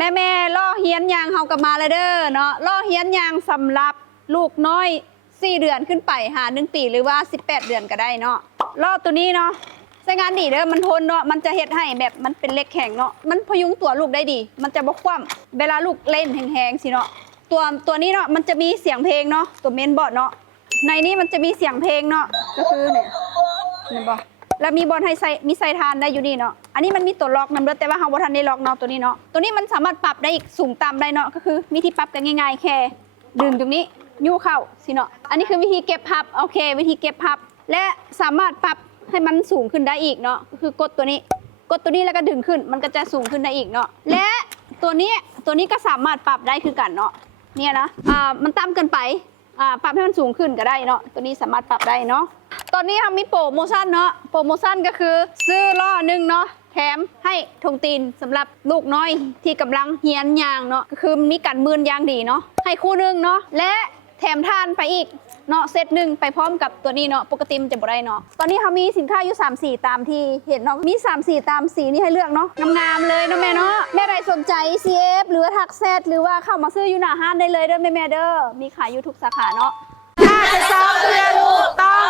แม่ล่อเฮียนยางเฮากับมาเลยเด้อเนาะล่อเฮียนยางสำหรับลูกน้อย4 เดือนขึ้นไปหา1 ปีหรือว่า18 เดือนก็ได้เนาะล่อตัวนี้เนาะใช้งานดีเด้อมันทนเนาะมันจะเฮ็ดให้แบบมันเป็นเหล็กแข็งเนาะมันพยุงตัวลูกได้ดีมันจะบ่คว่ำเวลาลูกเล่นแห้งๆสิเนาะตัวนี้เนาะมันจะมีเสียงเพลงเนาะตัวเมนบอร์ดเนาะในนี้มันจะมีเสียงเพลงเนาะก็คือเนี่ยเห็นบ่แล้วมีบอลให้ใส่มีใส่ทานได้อยู่นี่เนาะอันนี้มันมีตัวล็อกนำเด้อแต่ว่าเฮาบ่ทันได้ล็อกเนาะตัวนี้เนาะตัวนี้มันสามารถปรับได้อีกสูงต่ำได้เนาะก็คือวิธีปรับกันง่ายๆแค่ดึงตรงนี้ยู่เข้าสิเนาะอันนี้คือวิธีเก็บพับโอเควิธีเก็บพับและสามารถปรับให้มันสูงขึ้นได้อีกเนาะก็คือกดตัวนี้แล้วก็ดึงขึ้นมันก็จะสูงขึ้นได้อีกเนาะและตัวนี้ก็สามารถปรับได้คือกันเนาะเนี่ยนะมันต่ำเกินไปปรับให้มันสูงขึ้นก็ได้เนาะตัวนี้สามารถปรับได้เนาะตอนนี้ทำมีโปรโมชั่นเนาะโปรโมชั่นก็คือซื้อล้อหนึ่งเนาะแถมให้ธงตีนสำหรับลูกน้อยที่กำลังเฮียนยางเนาะก็คือมีการมืนยางดีเนาะให้คู่หนึ่งเนาะและแถมทานไปอีกเนาะเซตหนึ่งไปพร้อมกับตัวนี้เนาะปกติมันจะบ่ได้เนาะตอนนี้เขามีสินค้าอยู่3 สีตามที่เห็นเนาะมี3 สีตามสีนี้ให้เลือกเนาะงามๆเลยเนาะแม่เนาะแม่ใดสนใจ CF หรือว่าทักแซดหรือว่าเข้ามาซื้ออยู่หน้าห้างได้เลยเด้อแม่เด้อมีขายอยู่ทุกสาขาเนาะถ้าจะซ้อมเพื่อลูกต้อง